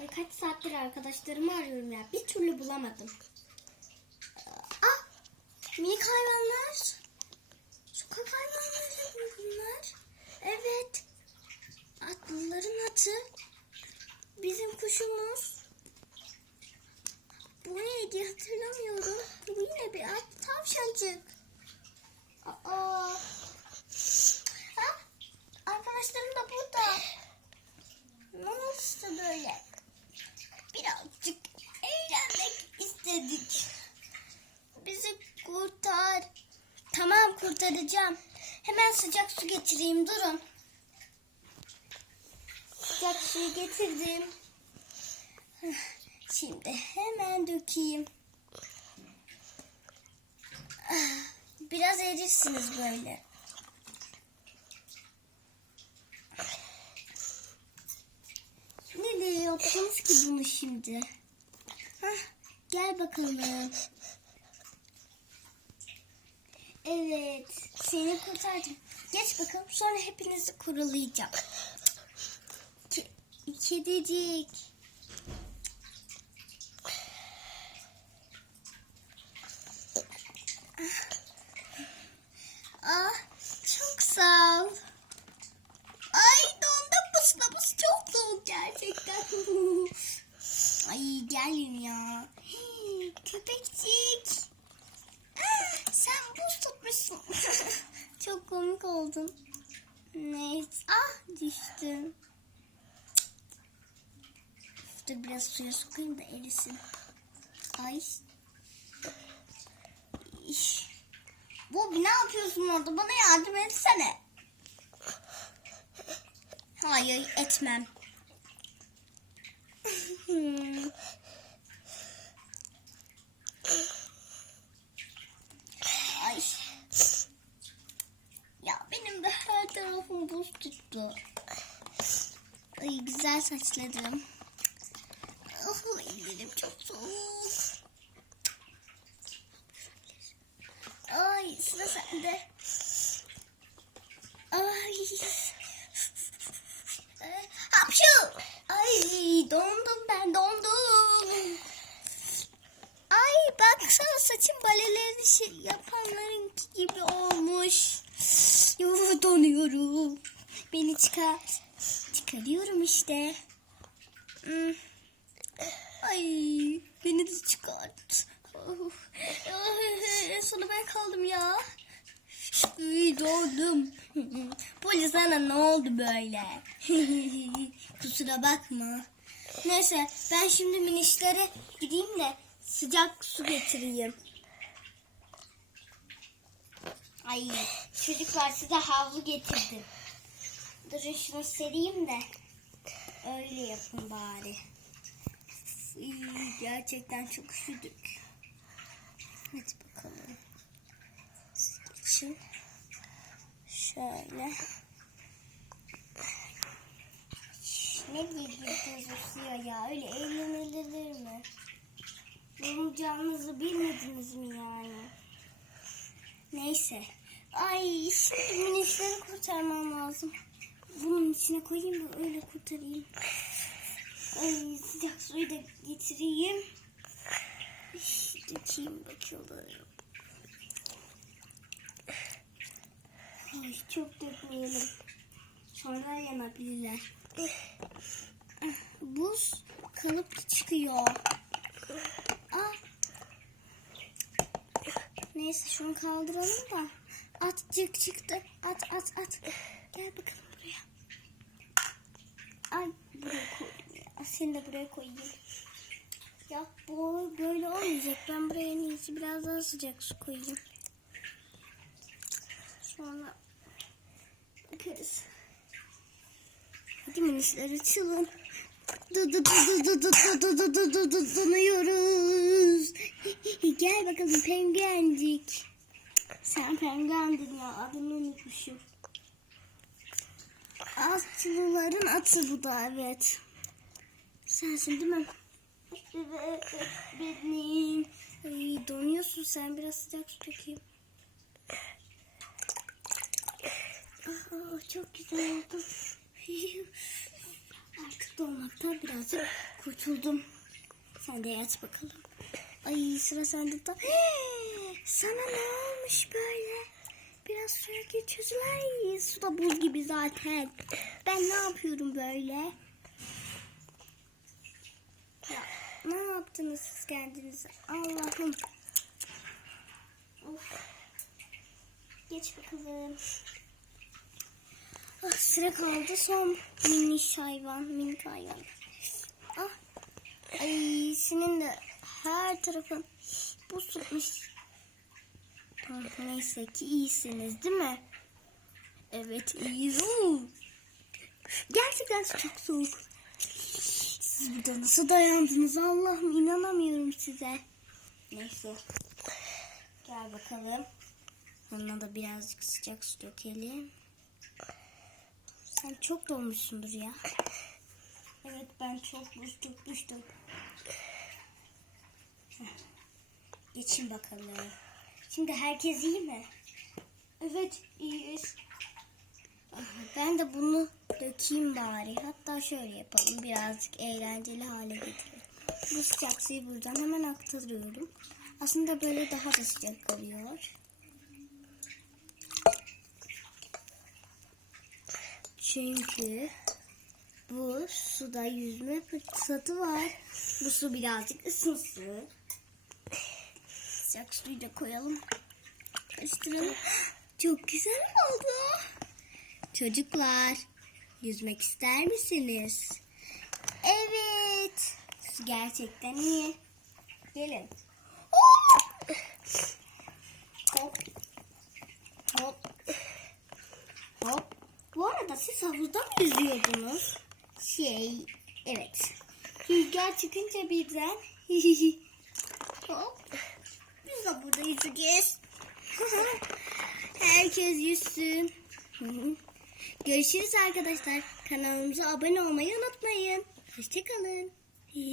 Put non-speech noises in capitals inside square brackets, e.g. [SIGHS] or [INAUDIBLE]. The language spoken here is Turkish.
Ay kaç saattir arkadaşlarımı arıyorum ya. Bir türlü bulamadım. Ah! Minik hayvanlar. Sokak hayvanları bunlar? Evet. Atlıların atı. Bizim kuşumuz. Bu neydi hatırlamıyorum. Bu yine bir at tavşancık. Aa. Ha? Arkadaşlarım da burada. Ne oldu işte böyle? Birazcık eğlenmek istedik. Bizi kurtar. Kurtaracağım. Hemen sıcak su getireyim durun. Sıcak suyu getirdim. [SIGHS] Şimdi hemen dökeyim. [SIGHS] Biraz erirsiniz böyle. Nereye yaptınız ki bunu şimdi? Hah, gel bakalım. Evet, seni kurtardım. Geç bakalım, sonra hepinizi kurulayacağım. Ke- kedicik. Ah, çok sağ ol. Ay dondum pıslamış çok soğuk gerçekten. Ay gelin ya. Hey, köpekçik. Ah, sen buz tutmuşsun. çok oldun. Neyse. Ah düştüm. Dur biraz suya sokayım da erisin. Ay. İş. Bobby ne yapıyorsun orada? Bana yardım etsene. Hayır etmem. [LAUGHS] Hmm. Ay. Ya benim de her tarafım buz tuttu. Ay güzel saçlarım. Oh, ellerim çok soğuk. Ay sıra sende. Ay. Hapşu. Ay dondum ben dondum. Ay baksana saçım balelerini şey yapanlarınki gibi olmuş. Yuh, donuyorum. Beni çıkar. Çıkarıyorum işte. Hmm. Ay beni de çıkart. Oh. Ay, ben kaldım ya. Ay, doğdum. Polis sana ne oldu böyle? [LAUGHS] Kusura bakma. Neyse ben şimdi minişlere gideyim de sıcak su getireyim. Ay çocuklar size havlu getirdim. Durun şunu sereyim de öyle yapın bari. Ay, gerçekten çok üşüdük. Hadi bakalım. Geçin. Şöyle. Ne diye girdiniz suya ya? Öyle eğlenilir mi? Bulunacağınızı bilmediniz mi yani? Neyse. Ay şimdi minikleri kurtarmam lazım. Bunun içine koyayım da öyle kurtarayım. Ay sıcak suyu da getireyim. Dökeyim bakalım. Ay çok dökmeyelim. Sonra yanabilirler. Buz kalıp çıkıyor. Ah. Neyse şunu kaldıralım da. At çık çıktı. At at at. Gel bakalım. Ay buraya koy. Seni de buraya koyayım. Ya bu böyle olmayacak. Ben buraya en iyisi biraz daha sıcak su koyayım. Sonra bakarız. Hadi minisler açılın. Donuyoruz. Gel bakalım pengencik. Sen pengendin ya adını unutmuşum. Atlıların atı bu da evet. Sensin değil mi? Evet benim. Ay, donuyorsun sen biraz sıcak su dökeyim. Aa, çok güzel oldu. hasta olmaktan birazcık kurtuldum. Sen de aç bakalım. Ay sıra sende da. [GASPS] Sana ne olmuş böyle? Biraz suya geçiyorsun. Ay su da buz gibi zaten. Ben ne yapıyorum böyle? Ya, ne yaptınız siz kendinize? Allah'ım. Of. Geç bakalım. Ah, sıra kaldı son minik hayvan, minik hayvan. Ah, ay senin de her tarafın bu tutmuş. Neyse ki iyisiniz değil mi? Evet iyiyiz. Gerçekten çok soğuk. Siz burada nasıl dayandınız Allah'ım inanamıyorum size. Neyse. Gel bakalım. Yanına da birazcık sıcak su dökelim. Sen çok dolmuşsundur ya. Evet ben çok tutmuştum. Heh. Geçin bakalım. Şimdi herkes iyi mi? Evet iyiyiz. Ben de bunu dökeyim bari. Hatta şöyle yapalım. Birazcık eğlenceli hale getirelim. Bu sıcak suyu buradan hemen aktarıyorum. Aslında böyle daha da sıcak oluyor. Çünkü bu suda yüzme fırsatı var. Bu su birazcık ısınsın. Sıcak suyu da koyalım. Karıştıralım. Çok güzel oldu. Çocuklar, yüzmek ister misiniz? Evet. Gerçekten iyi. Gelin. Hop. Hop. Hop. Bu arada siz havuzda mı yüzüyordunuz? Şey, evet. Rüzgar çıkınca birden. [LAUGHS] Hop. De burada yüzeceğiz. [LAUGHS] Herkes yüzsün. Görüşürüz arkadaşlar. Kanalımıza abone olmayı unutmayın. Hoşçakalın.